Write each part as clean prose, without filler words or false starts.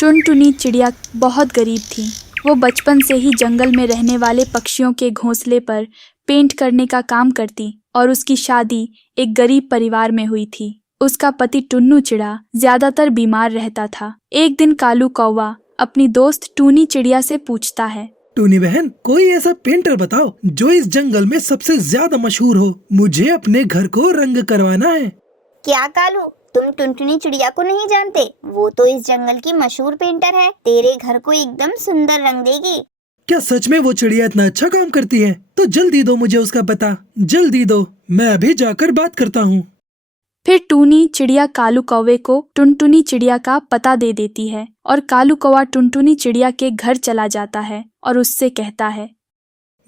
टुनटुनी चिड़िया बहुत गरीब थी। वो बचपन से ही जंगल में रहने वाले पक्षियों के घोंसले पर पेंट करने का काम करती और उसकी शादी एक गरीब परिवार में हुई थी। उसका पति टुन्नू चिड़ा ज्यादातर बीमार रहता था। एक दिन कालू कौवा अपनी दोस्त टूनी चिड़िया से पूछता है, टूनी बहन, कोई ऐसा पेंटर बताओ जो इस जंगल में सबसे ज्यादा मशहूर हो। मुझे अपने घर को रंग करवाना है। क्या कालू, तुम टुनटुनी चिड़िया को नहीं जानते? वो तो इस जंगल की मशहूर पेंटर है। तेरे घर को एकदम सुंदर रंग देगी। क्या सच में वो चिड़िया इतना अच्छा काम करती है? तो जल्दी दो मुझे उसका पता, जल्दी दो, मैं अभी जाकर बात करता हूँ। फिर टूनी चिड़िया कालू कौवे को टुनटुनी चिड़िया का पता दे देती है और कालू कौवा टुनटुनी चिड़िया के घर चला जाता है और उससे कहता है,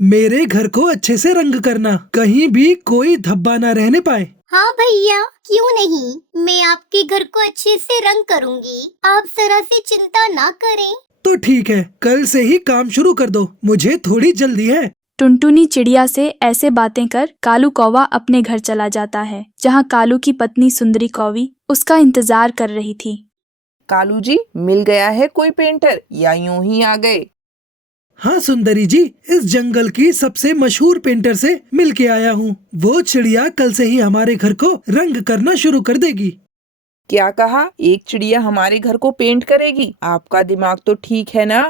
मेरे घर को अच्छे से रंग करना, कहीं भी कोई धब्बा ना रहने पाए। हाँ भैया, क्यों नहीं, मैं आपके घर को अच्छे से रंग करूँगी। आप जरा सी चिंता ना करें। तो ठीक है, कल से ही काम शुरू कर दो, मुझे थोड़ी जल्दी है। टुनटुनी चिड़िया से ऐसे बातें कर कालू कौवा अपने घर चला जाता है, जहाँ कालू की पत्नी सुंदरी कौवी उसका इंतजार कर रही थी। कालू जी, मिल गया है कोई पेंटर या यूं ही आ गए? हाँ सुंदरी जी, इस जंगल की सबसे मशहूर पेंटर से मिल के आया हूँ। वो चिड़िया कल से ही हमारे घर को रंग करना शुरू कर देगी। क्या कहा? एक चिड़िया हमारे घर को पेंट करेगी? आपका दिमाग तो ठीक है ना?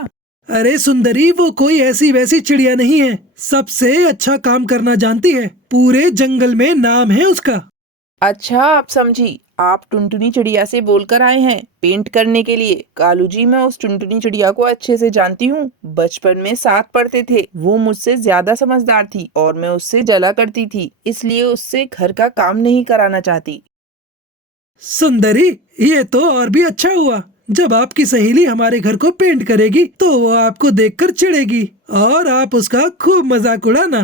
अरे सुंदरी, वो कोई ऐसी वैसी चिड़िया नहीं है, सबसे अच्छा काम करना जानती है। पूरे जंगल में नाम है उसका। अच्छा, आप समझी। आप टुनटुनी चिड़िया से बोलकर आए हैं पेंट करने के लिए। कालू जी, मैं उस टुनटुनी चिड़िया को अच्छे से जानती हूँ। बचपन में साथ पढ़ते थे। वो मुझसे ज्यादा समझदार थी और मैं उससे जला करती थी, इसलिए उससे घर का काम नहीं कराना चाहती। सुंदरी, ये तो और भी अच्छा हुआ। जब आपकी सहेली हमारे घर को पेंट करेगी तो वो आपको देखकर चिढ़ेगी और आप उसका खूब मजाक उड़ाना।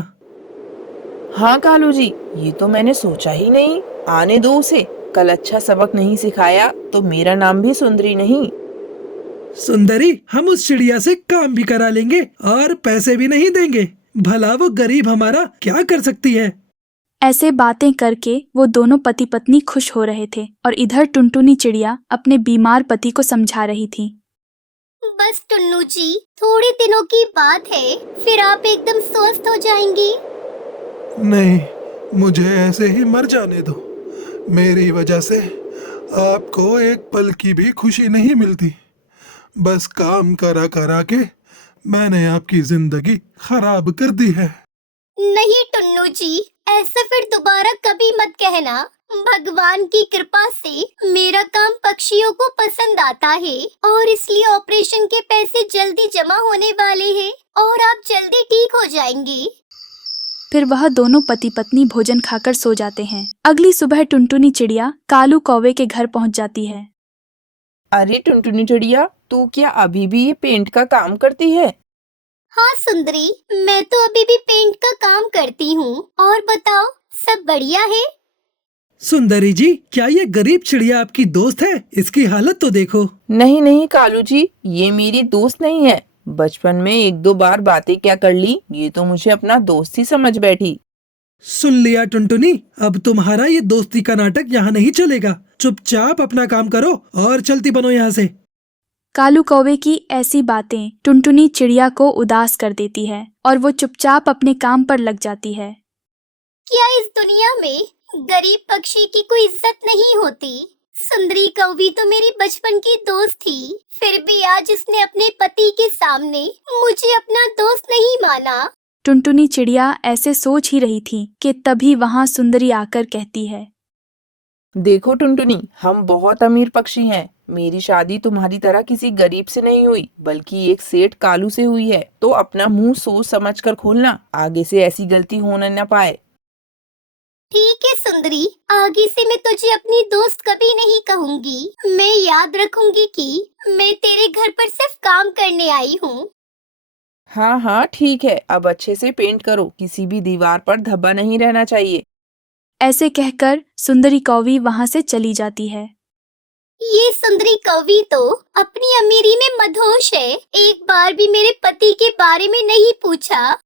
हाँ कालू जी, ये तो मैंने सोचा ही नहीं। आने दो उसे। कल अच्छा सबक नहीं सिखाया तो मेरा नाम भी सुंदरी नहीं। सुंदरी, हम उस चिड़िया से काम भी करा लेंगे और पैसे भी नहीं देंगे। भला वो गरीब हमारा क्या कर सकती है। ऐसे बातें करके वो दोनों पति पत्नी खुश हो रहे थे और इधर टुनटुनी चिड़िया अपने बीमार पति को समझा रही थी। बस टुन्नू जी, थोड़े दिनों की बात है, फिर आप एकदम स्वस्थ हो जाएंगी। नहीं, मुझे ऐसे ही मर जाने दो। मेरी वजह से आपको एक पल की भी खुशी नहीं मिलती। बस काम करा करा के मैंने आपकी जिंदगी खराब कर दी है। नहीं टुन्नू जी, ऐसा फिर दोबारा कभी मत कहना। भगवान की कृपा से मेरा काम पक्षियों को पसंद आता है और इसलिए ऑपरेशन के पैसे जल्दी जमा होने वाले हैं और आप जल्दी ठीक हो जाएंगे। फिर वह दोनों पति पत्नी भोजन खाकर सो जाते हैं। अगली सुबह टुनटुनी चिड़िया कालू कौवे के घर पहुंच जाती है। अरे टुनटुनी चिड़िया, तू क्या अभी भी ये पेंट का काम करती है? हाँ सुंदरी, मैं तो अभी भी पेंट का काम करती हूँ। और बताओ, सब बढ़िया है? सुंदरी जी, क्या ये गरीब चिड़िया आपकी दोस्त है? इसकी हालत तो देखो। नहीं नहीं कालू जी, ये मेरी दोस्त नहीं है। बचपन में एक दो बार बातें क्या कर ली, ये तो मुझे अपना दोस्त ही समझ बैठी। सुन लिया टुनटुनी, अब तुम्हारा ये दोस्ती का नाटक यहाँ नहीं चलेगा। चुपचाप अपना काम करो और चलती बनो यहाँ से। कालू कौवे की ऐसी बातें टुनटुनी चिड़िया को उदास कर देती है और वो चुपचाप अपने काम पर लग जाती है। क्या इस दुनिया में गरीब पक्षी की कोई इज्जत नहीं होती? सुंदरी कौवी तो मेरी बचपन की दोस्त थी, फिर भी आज उसने अपने पति के सामने मुझे अपना दोस्त नहीं माना। टुनटुनी चिड़िया ऐसे सोच ही रही थी कि तभी वहाँ सुंदरी आकर कहती है, देखो टुनटुनी, हम बहुत अमीर पक्षी हैं। मेरी शादी तुम्हारी तरह किसी गरीब से नहीं हुई, बल्कि एक सेठ कालू से हुई है। तो अपना मुंह सोच समझ कर खोलना, आगे से ऐसी गलती होने न पाए। ठीक है सुंदरी, आगे से मैं तुझे अपनी दोस्त कभी नहीं कहूँगी। मैं याद रखूंगी कि मैं तेरे घर पर सिर्फ काम करने आई हूँ। हाँ हाँ ठीक है, अब अच्छे से पेंट करो, किसी भी दीवार पर धब्बा नहीं रहना चाहिए। ऐसे कहकर सुंदरी कौवी वहाँ से चली जाती है। ये सुंदरी कौवी तो अपनी अमीरी में मदहोश है, एक बार भी मेरे पति के बारे में नहीं पूछा।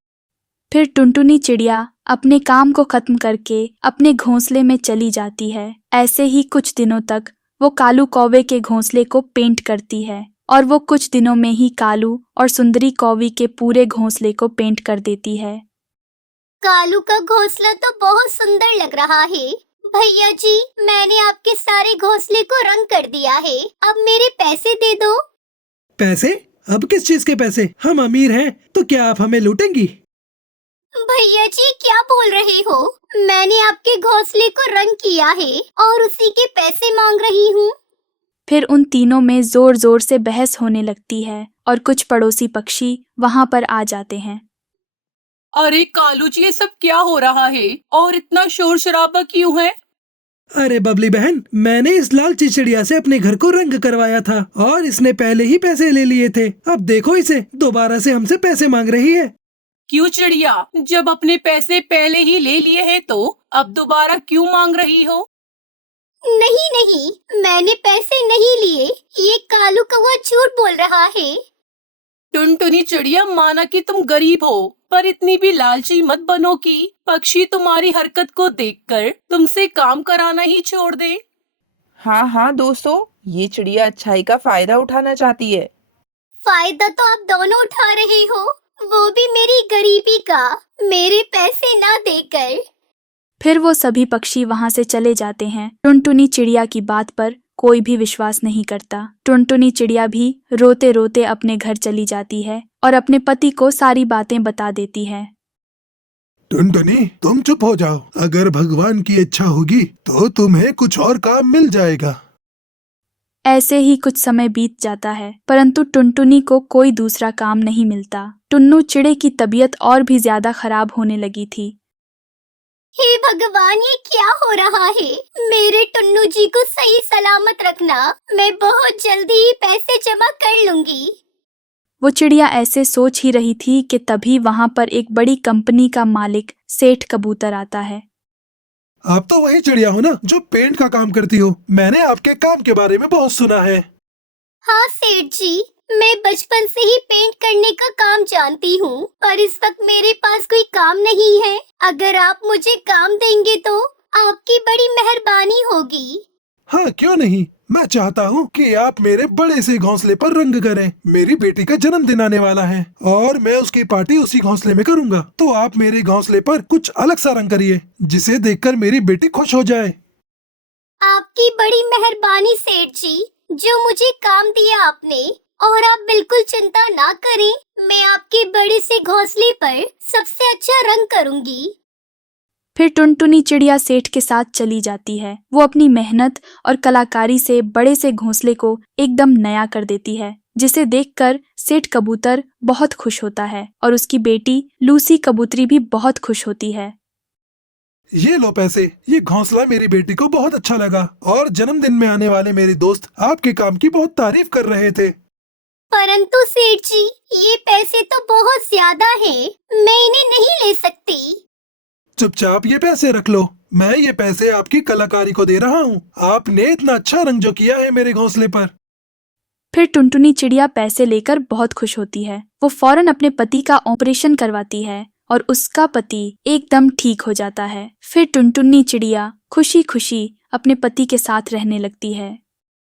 फिर टुनटुनी चिड़िया अपने काम को खत्म करके अपने घोंसले में चली जाती है। ऐसे ही कुछ दिनों तक वो कालू कौवे के घोंसले को पेंट करती है और वो कुछ दिनों में ही कालू और सुंदरी कौवी के पूरे घोंसले को पेंट कर देती है। कालू का घोंसला तो बहुत सुंदर लग रहा है। भैया जी, मैंने आपके सारे घोंसले को रंग कर दिया है, अब मेरे पैसे दे दो। पैसे? अब किस चीज के पैसे? हम अमीर हैं, तो क्या आप हमें लूटेंगी? भैया जी, क्या बोल रहे हो? मैंने आपके घोंसले को रंग किया है और उसी के पैसे मांग रही हूँ। फिर उन तीनों में जोर जोर से बहस होने लगती है और कुछ पड़ोसी पक्षी वहां पर आ जाते हैं। अरे कालू जी, ये सब क्या हो रहा है और इतना शोर शराबा क्यों है? अरे बबली बहन, मैंने इस लालची चिड़िया से अपने घर को रंग करवाया था और इसने पहले ही पैसे ले लिए थे। अब देखो इसे, दोबारा से हमसे पैसे मांग रही है। क्यों चिड़िया, जब अपने पैसे पहले ही ले लिए हैं तो अब दोबारा क्यों मांग रही हो? नहीं नहीं, मैंने पैसे नहीं लिए, ये कालू कौवा झूठ बोल रहा है। टुनटुनी चिड़िया, माना कि तुम गरीब हो, पर इतनी भी लालची मत बनो कि पक्षी तुम्हारी हरकत को देखकर तुमसे काम कराना ही छोड़ दे। हाँ हाँ दोस्तों, ये चिड़िया अच्छाई का फायदा उठाना चाहती है। फायदा तो आप दोनों उठा रहे हो, वो भी मेरी गरीबी का, मेरे पैसे ना देकर। फिर वो सभी पक्षी वहां से चले जाते हैं। टुनटुनी चिड़िया की बात पर कोई भी विश्वास नहीं करता। टुनटुनी चिड़िया भी रोते रोते अपने घर चली जाती है और अपने पति को सारी बातें बता देती है। टुनटुनी, तुम चुप हो जाओ। अगर भगवान की इच्छा होगी तो तुम्हें कुछ और काम मिल जाएगा। ऐसे ही कुछ समय बीत जाता है, परंतु टुनटुनी को कोई दूसरा काम नहीं मिलता। टुन्नू चिड़े की तबीयत और भी ज्यादा खराब होने लगी थी। हे भगवान, ये क्या हो रहा है? मेरे टुन्नू जी को सही सलामत रखना, मैं बहुत जल्दी ही पैसे जमा कर लूंगी। वो चिड़िया ऐसे सोच ही रही थी कि तभी वहां पर एक बड़ी कंपनी का मालिक सेठ कबूतर आता है। आप तो वही चिड़िया हो ना जो पेंट का काम करती हो? मैंने आपके काम के बारे में बहुत सुना है। हाँ सेठ जी, मैं बचपन से ही पेंट करने का काम जानती हूँ, पर इस वक्त मेरे पास कोई काम नहीं है। अगर आप मुझे काम देंगे तो आपकी बड़ी मेहरबानी होगी। हाँ, क्यों नहीं। मैं चाहता हूँ कि आप मेरे बड़े से घोंसले पर रंग करें। मेरी बेटी का जन्मदिन आने वाला है और मैं उसकी पार्टी उसी घोंसले में करूँगा। तो आप मेरे घोंसले पर कुछ अलग सा रंग करिए, जिसे देखकर मेरी बेटी खुश हो जाए। आपकी बड़ी मेहरबानी सेठ जी, जो मुझे काम दिया आपने, और आप बिल्कुल चिंता ना करें, मैं आपके बड़े से घोंसले पर सबसे अच्छा रंग करूंगी। फिर टुनटुनी चिड़िया सेठ के साथ चली जाती है। वो अपनी मेहनत और कलाकारी से बड़े से घोंसले को एकदम नया कर देती है, जिसे देखकर सेठ कबूतर बहुत खुश होता है और उसकी बेटी लूसी कबूतरी भी बहुत खुश होती है। ये लो पैसे। ये घोंसला मेरी बेटी को बहुत अच्छा लगा और जन्मदिन में आने वाले मेरे दोस्त आपके काम की बहुत तारीफ कर रहे थे। परंतु सेठ जी, ये पैसे तो बहुत ज्यादा हैं, मैं इन्हें नहीं ले सकती। चुपचाप ये पैसे रख लो। मैं ये पैसे आपकी कलाकारी को दे रहा हूँ। आपने इतना अच्छा रंग जो किया है मेरे घोंसले पर। फिर टुनटुनी चिड़िया पैसे लेकर बहुत खुश होती है। वो फौरन अपने पति का ऑपरेशन करवाती है और उसका पति एकदम ठीक हो जाता है। फिर टुनटुनी चिड़िया खुशी खुशी अपने पति के साथ रहने लगती है।